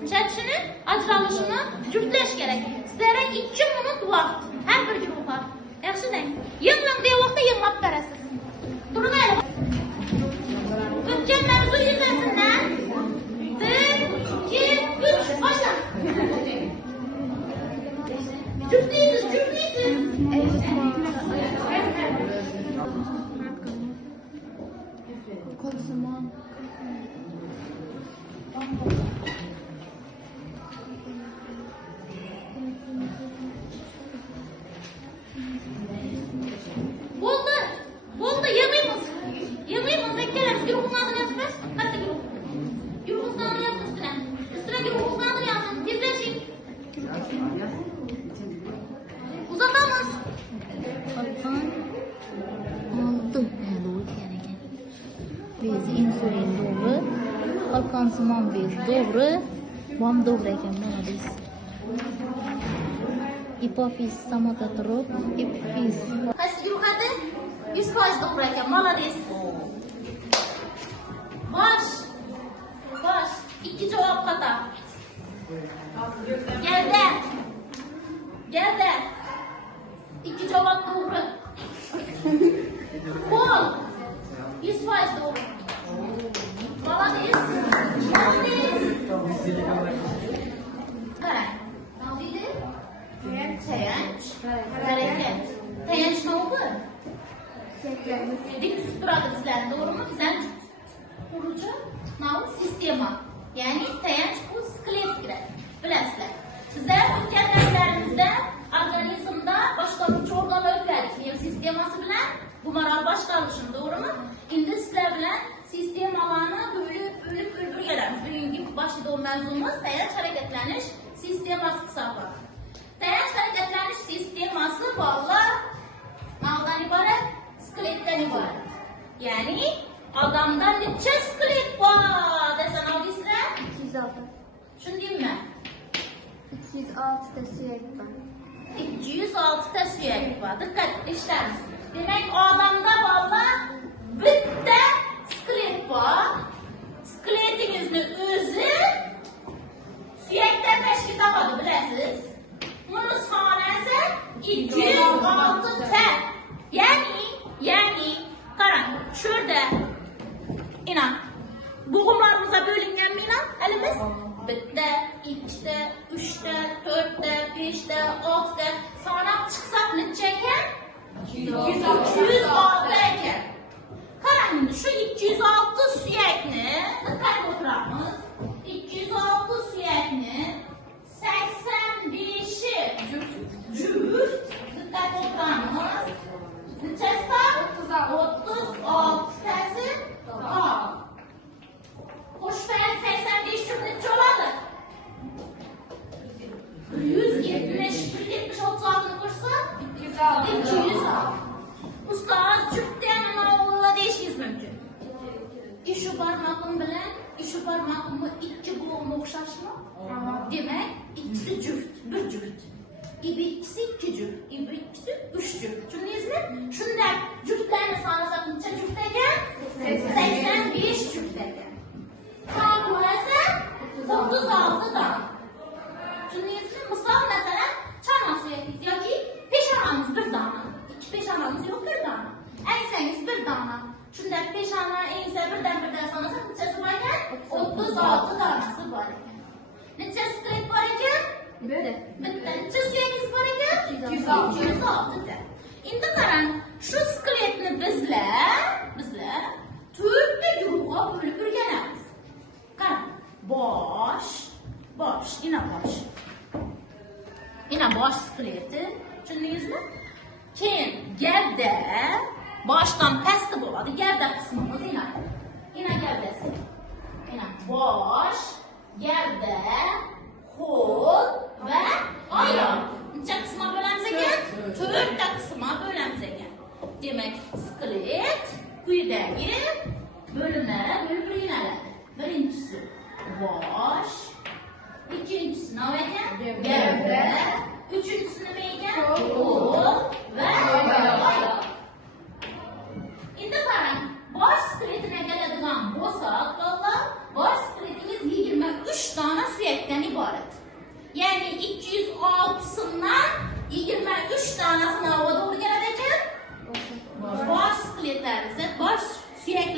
Çatışını, ajralışını cürtleş gerek. Sizlere 2 minut vaqt. Her bir guruhlar. Yaxshi deng. Yığılan diye vaqtda yığılab berasiz. Durun hele. Ötken mevzu yüzesinden 1, 2, 3, başla. Cürtleyiniz, cürtleyiniz. Kolsuman. Boldu, yemeğimiz. Yemeğimiz bekleyelim. Güruhun adını yazmaz. Hadi güruh. Güruhun adını yazın üstüne. Üstüne güruhun adını yazın. Tezleşin. Uzatamaz. Hakan oldu. Doğru yani. Biz insulin doğru. Hakan Suman biz doğru. Bam doğru ekan молодец. Hipofiz samototrop, hipofiz. Qaysi guruh hadi? 100% doğru ekan. Молодец. Boş. 2 cevap hata. Geldi. 2 cevap doğru. Kol. 100% doğru. Молодец. Qarang. Ne deydi? Tayanch. Harakat. Tayanch ne oldu? Dik tutib turadi bizlarni, to'g'rimi? Bizlarni quruvchi navbat sistema. Ya'ni tayanch bu skelet kiradi. Bilasizlar. Sizlar o'tgan darslarimizda organizmda boshqaruvchi organlar o'tgandik. Nerv sistemasi bilan gumoral boshqarilishi, to'g'rimi? Endi sizlar bilan sistemalarni bo'lib o'rganamiz. Bugungi boshida mavzumuz tayanch harakatlanish sistemasi hisoblanadi. Tayanch harakatlanish sistemasi bog'lar navdan iborat, skeletdan iborat. Ya'ni odamda necha skelet bor desa nima deysizlar? 206. Tushundingmi? 206 ta suyak bor. 206 ta suyak bor. Diqqat eshitamiz. Demak, odamda bog'lar bitta skelet bor. Skeletingizni o'zi suyakdan tashkil topadi, bilasiz. Uni sonasi 206 ta. Ya'ni qarang, shu yerda ina bo'g'imlarimizga bo'linganmi ina? Halimiz bitta, 2 ta, 3 ta, 4 ta, 5 ta, 6 ta sanab chiqsak necha ekan? 206 ekan. Qarang, shu 206 suyakni diqqat o'tiramiz. 206 suyakni 85i juft diqqat o'tiramiz. Nechasi? 36 tasi bor. Qo'shib 85 juft necha bo'ladi? 170 soatini qo'shsa 206. Ustoz juftda nima bo'ladi deyishingiz mumkin. Ishu barmog'im bilan ishu barmog'imni 2 bo'g'im o'xshashmi? Demak, ikkisi juft, bir juft. İkincisi 2 juft, ikkinchisi 3 juft. Tushundingizmi? Shunday juftlarni sanasak necha juft ekan? 85 juft ekan. Qolg'asi 36 ta. Tushundingizmi? Misol masalan, chanoq suyakingiz yoki peshonangiz bir dona. 2 peshonangiz yo'q, bir dona. Aysangiz bir dona. Shunday peshona, ensa birdan sanasak nechasi bor ekan? 36 donasi bor ekan. Necha skelet bor ekan? Bitta. Necha suyakingiz bor ekan? 206 ta. Endi qarang, shu skeletni bizlar 4 ta guruhga bo'lib o'rganamiz. Qarang, bosh, ina bosh skeleti, tushundingizmi? Keyin gavda, boshdan pastda bo'ladi, gavda qismimiz ina gavdasi. Ina bosh, gavda, qo'l va oyoq. Necha qismga bo'lamiz ekan? 4 ta qismga bo'lamiz ekan. Demak, skelet quyidagi bo'limlar bo'lib bo'linadi. Birinchisi bosh, ikkinchisi nima ekan? Gavda, uchinchisi nima ekan? Qo'l va oyoq. Endi qarang, bosh skeletini keladigan bo'lsak, bosh skeletingiz 23 dona suyakdan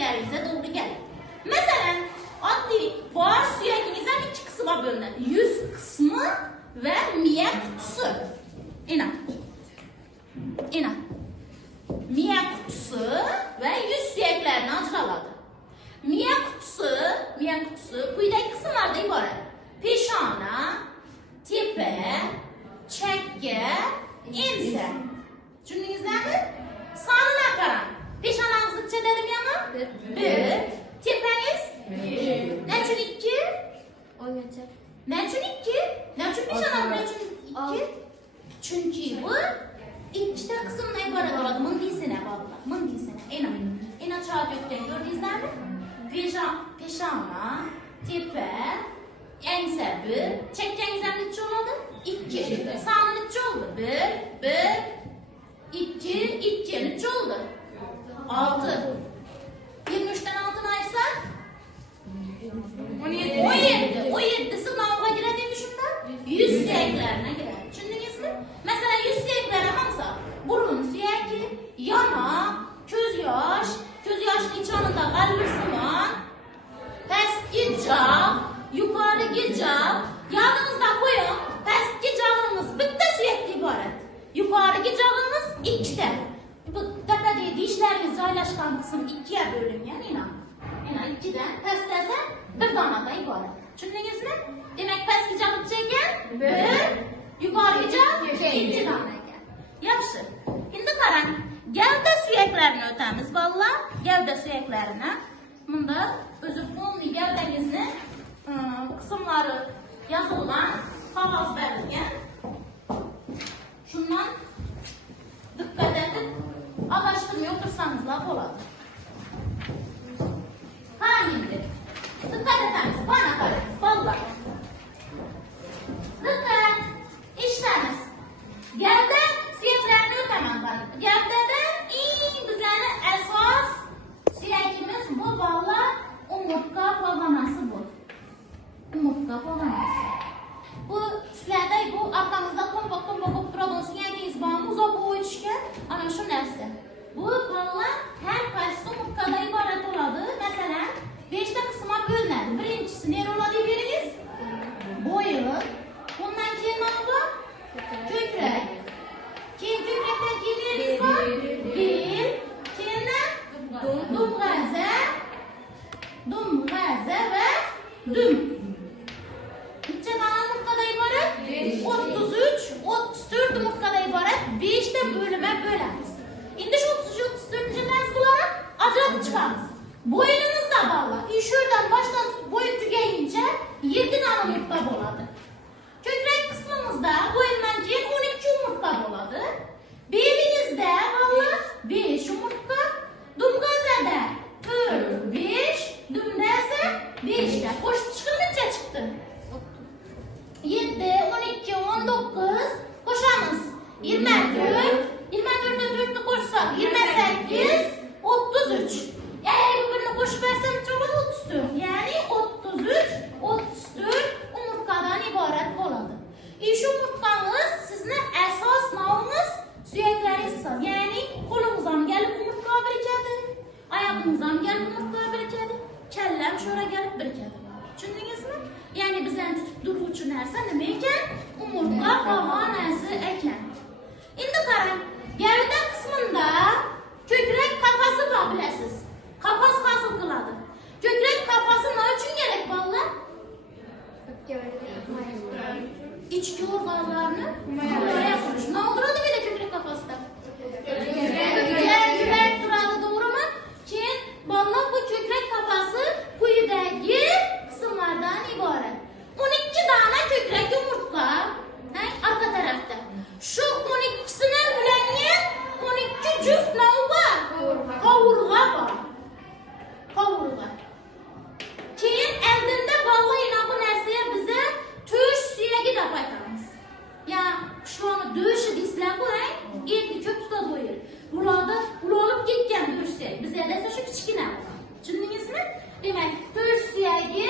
suyaklarınıza doğru gelin. Mesela adli baş suyakinizden iki kısma bölünür. Yüz kısmı ve miye kutusu. İnan. İnan. Miye kutusu ve yüz suyaklarını ajraladı. Miye kutusu quyidagi kısımlarda ibaret. Peshona, tepe, çekke, ense. Tushundingizmi? Sonini qarang. Peshonangizni necha dedim yana? 1. Tepangiz? 2. Nechun 2? 10gacha. Nechun 2? Nechun peshonam nechun 2? Chunki bu ikkita qismdan iborat bo'ladi. Mundisini bolalar. Mundisini. Ena chop etgan ko'rdingizlarmi? Peshona, tepa, ense 1. Chekkangiz ham necha bo'ladi? 2. Soni necha oldu? 1, 2, necha oldu? 6. 23'ten 6'ını ayırsak? 17. 17 sınavına girediğini düşünler. 100 siyeklerine girer. Düşündünüz mü? Mesela 100 siyeklere hamsa burun siyeki, yana, göz yaşın içanında kalbi sıvan, pestki cağ, yukarı cağ, yanınızda koyun, pestki cağınız bitti siyekli ibaret. Yukarı cağınız 2'te. Bu tepede dişleriniz joylashgan kısım 2'ye bölüngen inan. 2'den pastasa bir donada ibaret. Tushundingizmi? Demak pastki jag'i ekan 1, yuqoriga jag' 2 dona ekan. Yaxshi. Endi qarang, gavda suyaklarini o'tamiz bolalar. Gavda suyaklarini. Bunda o'zi umumiy gavdangizni qismlari yozilgan, qog'oz berilgan. Shundan dikkat edin. Adashtirmay o'tirsangizlar bo'ladi. Qarang endi. Dikkat etamiz. Bana qarang, bolalar. Dikkat. Eshitamiz. Gavda suyaklarini o'taman ben. Gavdada eng bizlarning asos suyakimiz bu bolalar umurtqa pog'onasi bu. Umurtqa pog'onasi. Bu sizlarda bu orqamizda qo'mboq bo'lib turadigan suyagingiz bormi? Uzoq bo'y tushgan. Ana shu narsa. Bu bolalar har qaysi umurtqadan iborat bo'ladi. Masalan, 5 ta qismga bo'linadi. Birinchisi ne bo'ladi beringiz? Bo'yi. Bundan keyin nima bor? Ko'krak. Keyin ko'krakdan keyin neringiz bor? Bel. Keyin dumg'aza va dum. Necha dona umurtqadan iborat? 33, 34 umurtqadan iborat 5 ta bo'lima bo'lamiz. Endi shu 33-34 narsalarni ajratib chiqamiz. Bo'yinimizda bolalar, shundan boshdan bo'y tugayincha 7 dona umurtqa bo'ladi. Ko'krak qismimizda bo'yindan keyin 12 umurtqa bo'ladi. Belingizda bolalar 5 umurtqa, dumg'azada 4, 5, dumda esa 5 ta. Qo'shib chiqib necha chiqdi? 7, 12, 19 qo'shamiz. 24, 24 dan 4 ni qo'shsak 28, 33. Eğer bu birini qo'shib bersam cho'g'ini 34. Ya'ni 33, 34 umurtqadan iborat bo'ladi. Shu umurtqangiz sizni asos nomingiz suyaklaringiz hisob. Ya'ni qo'lingiz ham kelib umurtqa birikadi, oyog'ingiz ham kelib umurtqa birikadi, kallam sho'ra kelib birikadi. Tushundingizmi? Ya'ni bizlarni tutib turuvchi narsa nima ekan? Umurtqa pog'onasi ekan. Endi qarang, gavda qismida ko'krak qafasi bor bilasiz. Qafas hosil qiladi. Ko'krak qafasi nima uchun kerak bolalar? İchki organlarni himoya qilish. Nima o'tiradi dedi ko'krak qafasida? Yurak turadi, to'g'rimi? Keyin bolalar bu ko'krak qafasi quyidagi qismlardan iborat. 12 dona ko'krak umurtqa, orqa tarafda. Shu 12sini ulangan 12 juft nima bor? Qovurg'a bor. Qovurg'a. Keyin oldinda bolalar bu narsaga biza tush suyagi deb aytamiz. Ya qushlarni do'shi deysizlar qo'ying, etni ko'p tutadi bu yer. Ularda ulolib ketgan tush suyagi. Bizda esa shu kichkina. Tushundingizmi? Demak, tush suyagi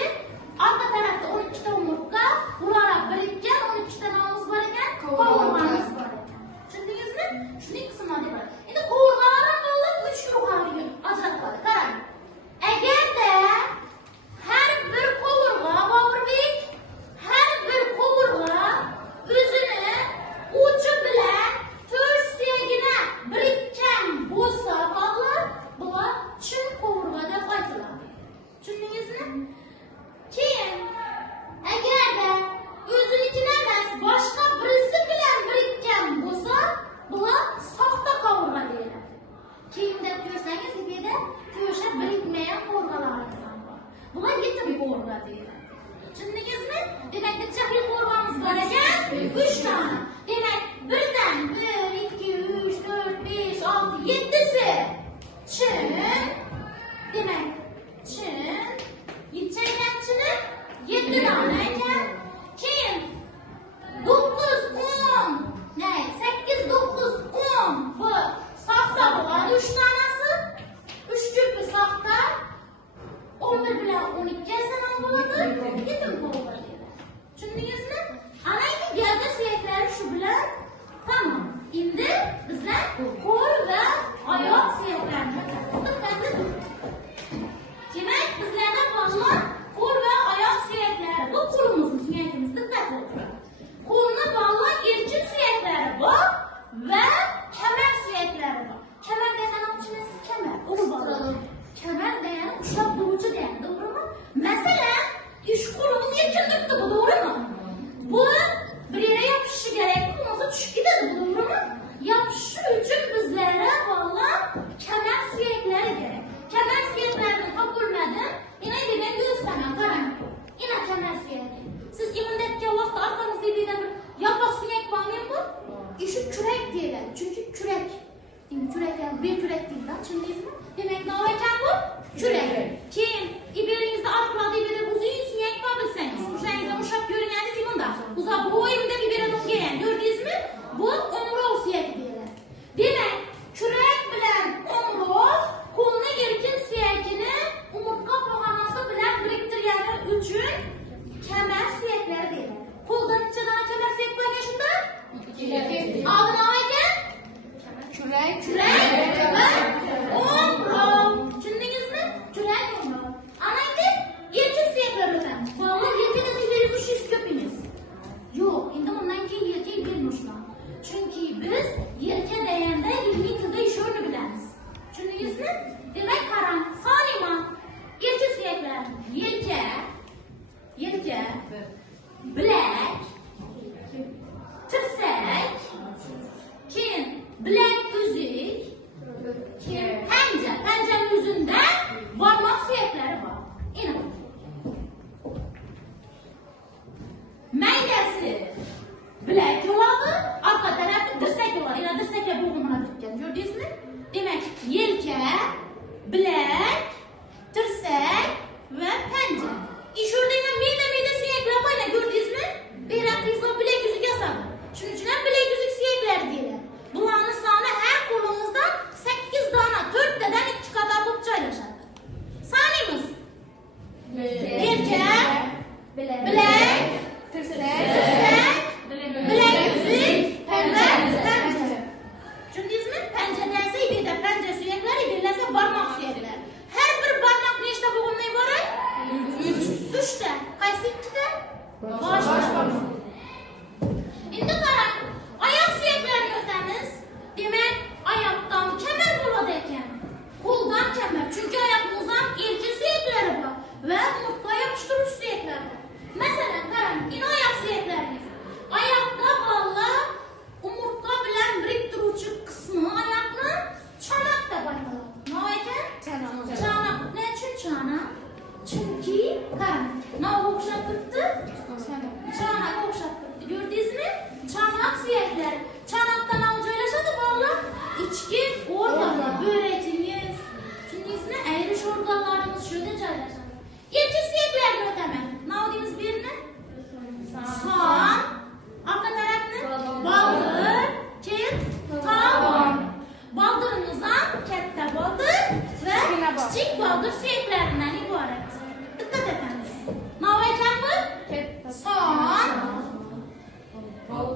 orqa tarafda 12 ta umurtqa, ular birikkan 12 ta nomimiz bor ekan, qovurg'amiz bor ekan. Tushundingizmi? Shuning qismlari bor. Endi qovurg'alar bolalar 3 guruhga ajratiladi. Qarang. Tushundingizmi? Keyin agarda o'zinikini emas, boshqa birisi bilan birikkan bo'lsa, bular soxta qovurg'a deyiladi. Keyin deb ko'rsangiz, buyerda ko'sha birikmagan qovurg'alarimiz ham bor. Bular yetim qovurg'a deyiladi. Tushundingizmi? Demak, bichaqli qovurg'amiz bor ekan, 3 dona. Demak, birdan 1, 2, 3, 4, 5, 6, 7si chin. Demak, chin. Yetchayganchini 7 dona ekan. Keyin 9, 10, 8, 9, 10 bu soxta bo'ladi 3 donasi. 3 ko'pi soxta. 11 bilan 12 sanam bo'ladi. Yetim bo'ladi. Tushundingizmi? Ana endi gavda suyaklari shu bilan tamom. Endi bizlar qo'l va oyoq suyaklarini diqqatli demak, bizlarda bog'lar qo'l va oyoq suyaklari. Bu qo'limizni suyagimiz diqqatli o'tiring. Qo'lni bog'lab elchin suyaklari bor va kamar suyaklari bor. Kamar degani tushunasiz? Kamar. O'g'il bolalar. Kamar degani ushlab turuvchi degani, to'g'rimi? Masalan, ish qo'limiz elchin turibdi, bu to'g'rimi? Bu bir yere yopishishi kerak, bo'lmasa tushib ketadi, bu to'g'rimi? Yopishi uchun bizlarga bog'lab kamar suyaklari kerak. Kamar suyaklarini topilmadim. Ina degan do'stlarga qarang. Ina kamar suyagi. Siz imindatgan vaqtda orqangizda bir yopiq suyak bormi bu? Shu kurak deyiladi. Chunki kurak. Kurak ham bekurak deyiladi, tushundingizmi? Demak, nima ekan bu? Kurak. Keyin iberingizda orqada ibera uzun suyak bor bilsangiz, o'shangizda mushab ko'ringansiz bunda. Uzoq bo'yimda ibera bo'lgan. Ko'rdingizmi? Bu umrov suyak deyiladi. Demak, kurak bilan umrov qo'lni erkin suyagini umurtqa pog'onasi bilan biriktirgani uchun kamar suyaklari deyiladi. Qo'lda necha dona kamar suyak bor shunda? 2. Oldin ekan? Kurak va umrov. Tushundingizmi? Kurak, umrov. Ana endi erkin suyaklar o'tamiz. Bog'lar erkin desangiz 300 ko'pingiz. Yo'q, endi undan keyin erkak bermoqchiman. Chunki biz erkak deganda ilmiy tilda ishorni bilamiz. Tushundingizmi? Demak, qarang, soniyman. Erkin suyaklar. Yelka, bilak, tirsak, keyin bilak uzuk, keyin panjaning uzunda barmoq suyaklari bor. Ina. Maydasi bilak bo'ladi, orqa tarafi dirsak bo'ladi. Ina dirsakka bo'g'imlar tutgan. Ko'rdingizmi? Demak, yelka, bilak, tirsak va panja. Ishurdagi mayda suyaklar bor, ko'rdingizmi? Beraqizga bilak uzuk yasadi. Shuning uchun ham bilak uzuk suyaklari deyiladi. Bularning soni har qo'limizdan 8 dona, 4 tadan 2 qator bo'lib joylashadi. Sonimiz: yelka, bilak, tirsak, bilak uzuk va panja. Tushundingizmi? Panja desa, ibida panja suyaklari, ibidasa barmoq suyaklari. Har bir barmoq nechta bo'g'imdan iborat? 3 ta. Qaysi 2 ta? Bosh barmoq. Endi qarang, oyoq suyaklarini o'tamiz. Demak, oyoqdan kamar bo'ladi ekan. Qo'ldan kamar. Chunki oyoqimizda ham erkin suyaklari bor va umurtqa yopishtiruvchi suyaklari bor. Masalan, qarang, endi oyoq suyaklaringiz. Oyoqda bog'lab umurtqa bilan biriktiruvchi qismi oyoqni chanoq deb aytiladi. Nima ekan? Chanoq. Nechun chanoq? Chunki qarang, nima o'xshab turibdi? Chanoq o'xshab turibdi. Ko'rdingizmi? Chanoq suyaklari. Chanoqdan ham joylashadi bog'lab. Ichki organlar, bo'rakingiz. Tushundingizmi? Ayrish organlarimiz shu yerda joylashadi. Erkin suyaklarni o'taman. Nima deymiz bu yerni? Son. Orqa tarafni baldir, keyin tovon. Baldirimizdan katta baldir va kichik baldir suyaklaridan iborat. Diqqat etamiz. Nima ekan bu? Son.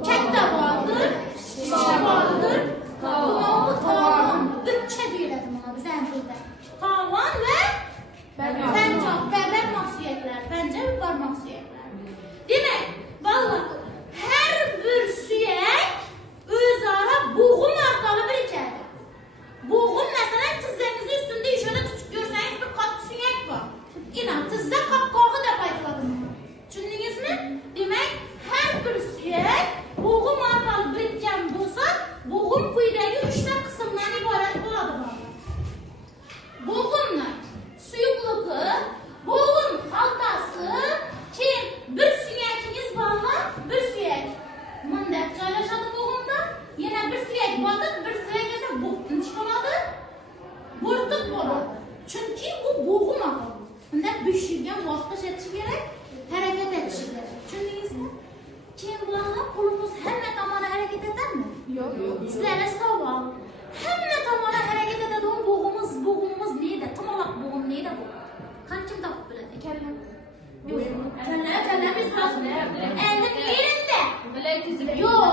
Katta baldir, kichik baldir, tovon. alkış etishi kerak, harakat etishi kerak. Tushundingizmi? Keyin bularga qo'limiz hamma tomoni harakat etadimi? Yo'q. Sizlarga savol. Hamma tomoni harakat etadigan bo'g'imiz neydi? Timaloq bo'g'im neydi bu? Qanchim topib biladi? Kallam. Yo'q. Kallamiz bilan. Endi yerinde. Bilak tizimi. Yo'q.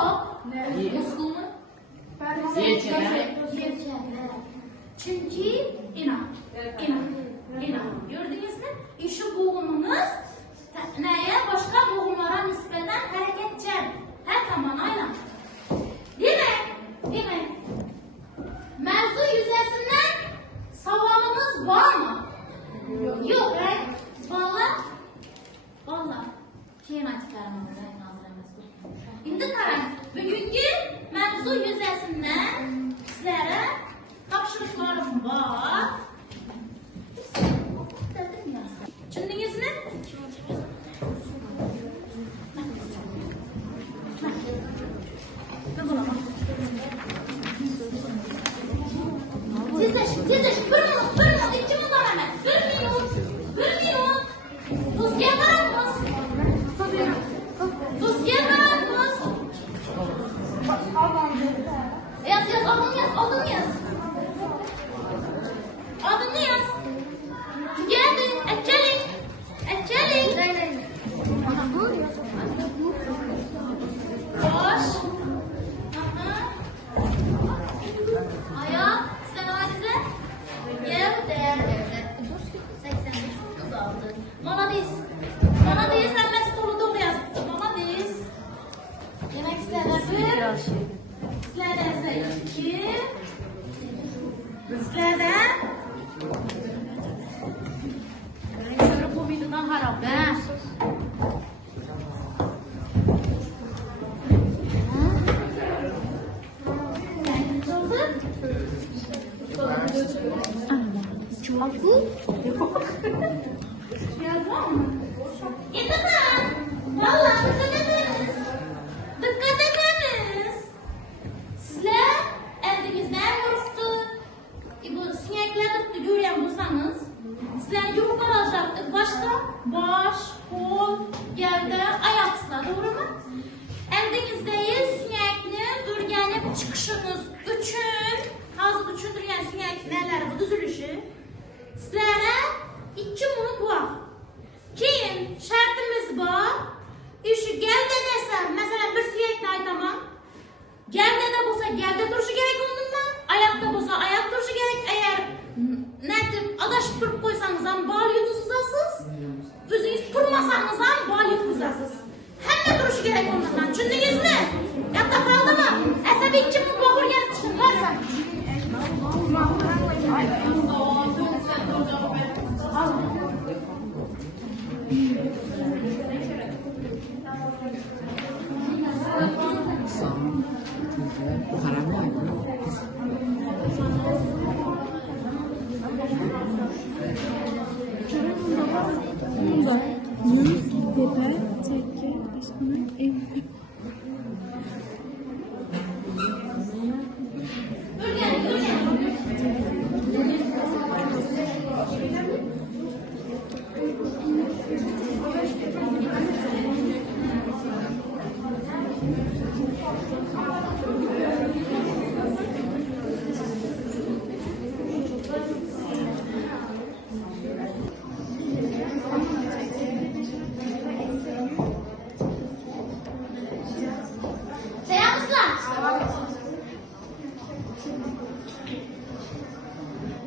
Muskulmi? Yelchalar. Chunki ina. Gördünüzmü? Şu bo'g'imimiz naya boshqa bo'g'imlarga nisbatan harakatchan. Har tomon aylanadi. Demak. Mavzu yuzasidan savolimiz bormi? Yo'q. Vallahi. Keyin aytganimiz nazarimiz. Endi qarang, bugungi mavzu yuzasidan sizlarga topshiriqlarim bor. Tushundingizmi? Tezlash, bir minut, 2 minut emas, 1 minut. Bizga qaraymiz. Yaz, oldin yaz. Geldi, açalım. Boş. Ayak, sen hadi. Geldi. 85 aldı. Молодец. Sen ben stolu doğru yazdım. Молодец. Demek sizlerden ise 2. Sizlerden bu videodan harap. Aku? Itu kan, vallahi dikkat ediniz. Sizler elinizden vuruştu. Bu sinekler görüyor musunuz? Sizler yumruk alacaktık. Başta baş, kol, gövde, ayak sizler, doğru mu? Elinizdeyiz sinekni örgenip çıkışınız üçün, hazır üçündür yani sinek neler bu düzülüşü. Sizlere 2 minut var. Keyin şartımız var. Şu gövde desem, mesela bir sinekni aytamam. Gövdede bo'lsa gövde turuşu gerek onundan, ayakta bo'lsa ayak turuşu gerek. Eğer netip adashib turib qo'ysangiz ham bal yutqizasiz. O'zingiz turmasangiz ham bal yutqizasiz. Hamma turuşu gerek onundan. Tushundingizmi? Gapda qoldimi? Asabiy kim bu o'rganib chiqinlarsa. Yüz, biber, tekke, başına ev.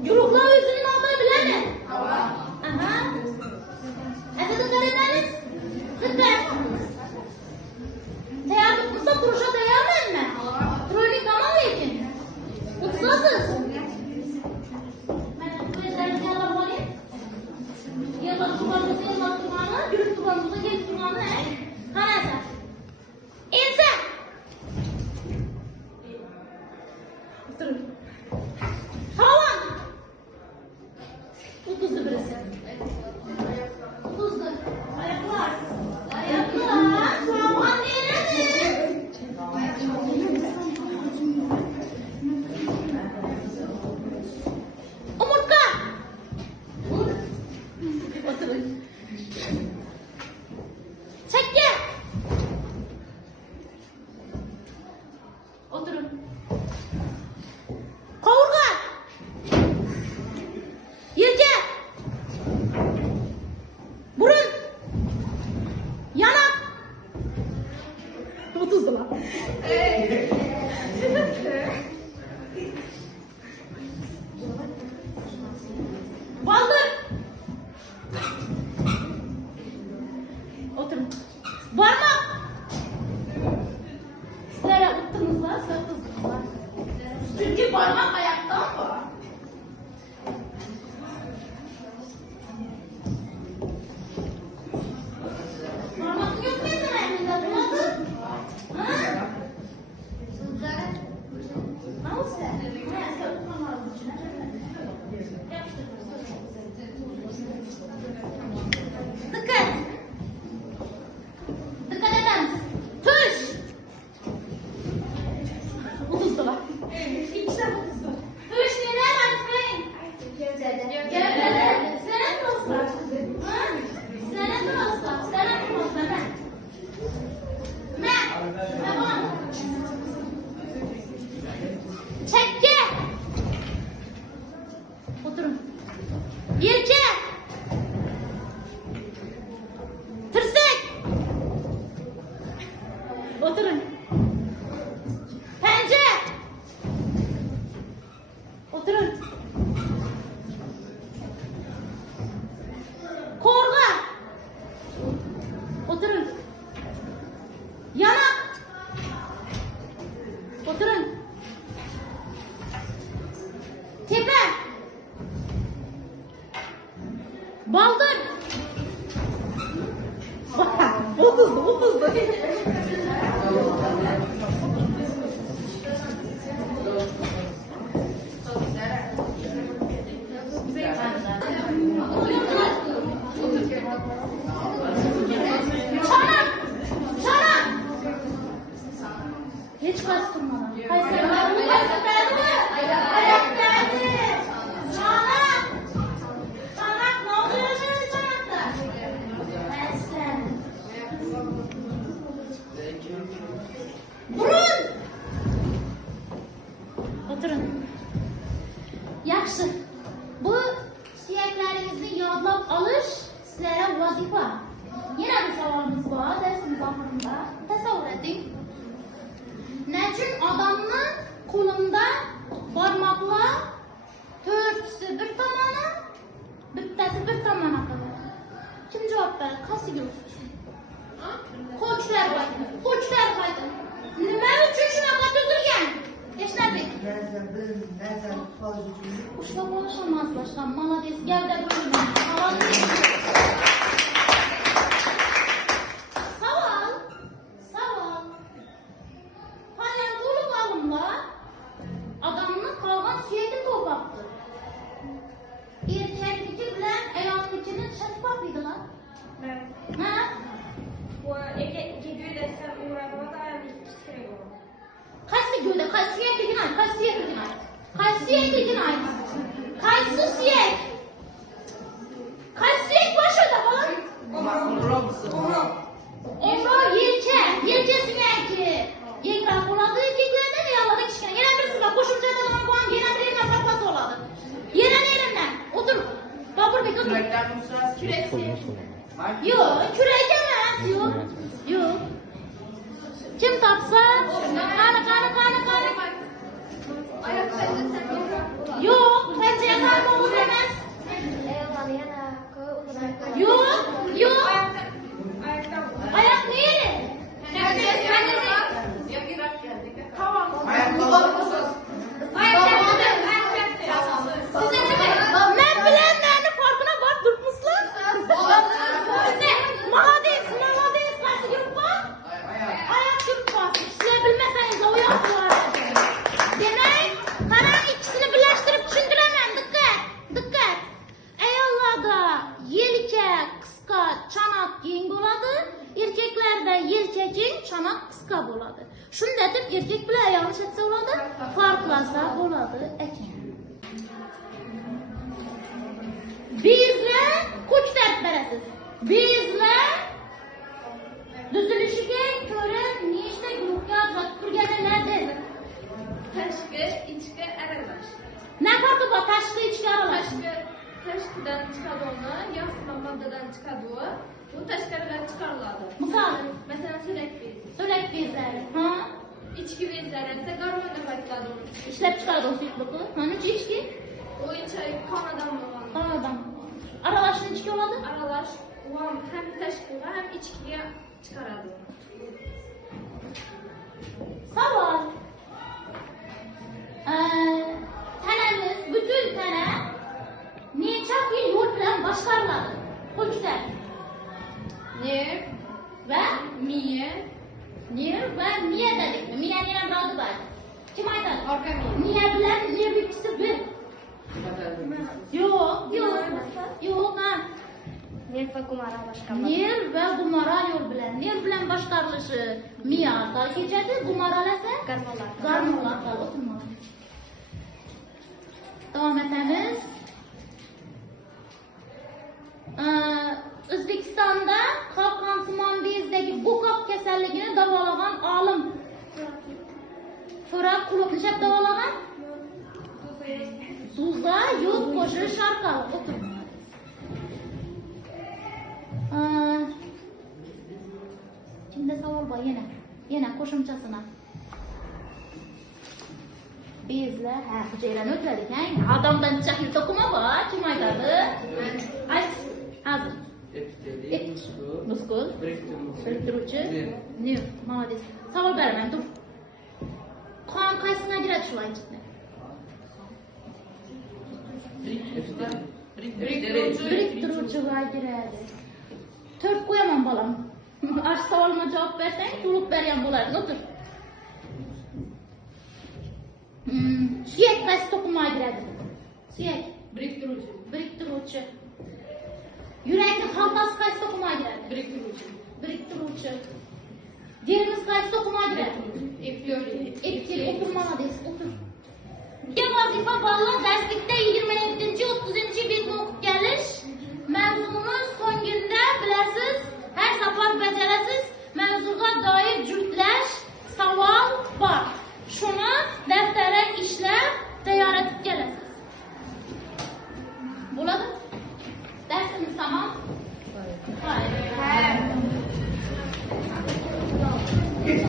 Yuruklar özünün adını bilir mi? Aha. Ezede kalemeniz? Kıdder. Teyadık kısa kuruşa devam mi? Trollük tamam mı için? Kıtsasız. Ben bu ezlerinizi yalan olayım. Yıllar tubanımızı, yürüt tubanımızı, gelip tubanı ne? Hanese. İnsan. Oturun. Havan. Otuzlu birisi. Otuzlu. Ayaklar. Havan nerede? Umurtka. Oturun. Çekke. Oturun. Kavurga. Yerge. Burun. Yanak. 30 dolar. Baldır. Oturun. Parmak. Sizlere uttunuz var, sırtınız var. Çünkü parmak ayaktan var. Parmak yok mu sen elinde? Buladın. Ha? Al sen. Ha, sen tutmamalısın içine. Yapıştır. Dikkat. Dikkat edin. Tuş. 30 dolar. Tuş neler açmayın. Gövdede. Senet dostlar. Ha? Senet dostlar. Senet dostlar. Tamam. Çekke. Oturun. Yelke. Tırsek. Oturun. Pence. Oturun. Korga. Oturun. Yanak. Oturun. Tepe. Baldır. 30'du. Çanak. Hiç kastırmadan. Ayak geldi. Çanak. Çanak ne oluyor şimdi çanakta? Beslen. Burun. Oturun. Yaxşı. Bu siyeklerinizi yadlab alış sizlere vazife. Yine bir sorumuz var dersimiz ahırında. Tasavvur edin. Nechun adamın kolunda parmaklar törtüsü bir tomona, bittesi bir tomona kadar. Kim cevap verir? Kası görürsün. Koçlar baydı. Koçlar baydı. Nima uchun shunaqa tuzilgan? Esnabek. Ushlab olishimiz boshqa. Молодец. Gavda bo'lmaydi. Savol. Paleontolog olimlar adamning qolgan suyagi topibdi. Erkakniki bilan ayolnikini shaffofligilar. Ha? Qaysi gövde? Qaysi suyakligini ayt. Qaysi suyak? Qaysi suyak boshida bolam? Omro yelka suyagi. Yengil bo'ladi erkaklarda, ayollarda kichkina. Yana bir sizlar qo'shimchadan olgan, yana bir masofasi bo'ladi. Yana yeridan o'tir. Boburbek o'tir. Yo'q, kurak emas, yo'q. Kim topsa? Qani. Yo'q, qancha qarmoq emas. Yo'q. Ayak nere? Ben bilenlerini farkına bak durmuşlar. Mahades, kaç grup var? Ayak grup var. Sizler bilmeseniz o yaptılar. Demek karan ikisini birleştirip düşündüremem. Dikkat. Eyvallah yelke kıska çanak keng bo'ladi. Erkaklarda yelka keng, çanak qisqa bo'ladi. Shunda deb erkak bilan ayol ishlasa bo'ladi, farqlasa bo'ladi ekan. Bizlar ko'ch tartib berasiz. çıkadı onu, ya sınav maddadan çıkadı o. Bu tashqariga chiqariladi. Misol, Masalan, so'lak bez. so'lak bezlari. Ha? İçki bezlari esa gormonda paytlarda uni. Ishlab chiqaradi suyuqliqni. Qancha ichki? O'yincha qonidan bo'lgan. Qonidan. Aralashni ichki oladi. Aralash u ham tashqiga ham ichkiga chiqaradi. Savol. Tanamiz, butun tana necha xil yo'l bilan boshqariladi? Qo'lchida. Nerv, Va miya, nerv va miya dedik. Miyani ham biroz bor. Kim aytadi? orqa miya. Miya bilan nerv ikkisi bir. Yo'q, ha. Nerv va gumara boshqa. Nerv va gumara yo'l bilan. Nerv bilan boshqarilishi miya orqali kechadi, gumaralasa Gormonlar. gormonlar orqali o'tadi. Davom etamiz. O'zbekistonda qalqonsimon bezdagi buqoq kasalligini davolagan olim To'ra Quloqnishab davolagan Tuzla yo'q qo'shish orqali o'tib. Kimda savol bor yana qo'shimchasini. Bezlar, ha, hujayralarni o'tladik, ha. Odamdan chaqil to'qima bor, kim aytadi? Ayt, hozir. Muskul. Biriktiruvchi. Nerv. Молодец. Savol beraman, tur. Qon qaysini ajratish vojibmi? Biriktiruvchi ajradi. 4 qo'yaman bolam. Ash savolga javob bersang, to'liq bergan bo'ladi. O'tir. Suyak qaysi to'qima ajradi? Suyak. Biriktiruvchi. Yurakni xaltasi qaysi to'qima ajradi? Biriktiruvchi. Derimiz qaysi to'qima ajradi? Eptil. O'tir, молодец, o'tir. Vazifa bog'liq darslikda 27-30 betni o'qib kelish. Mavzuni so'ngida bilasiz, har safar bajarasiz. Mavzuga doir juftlash savol bor.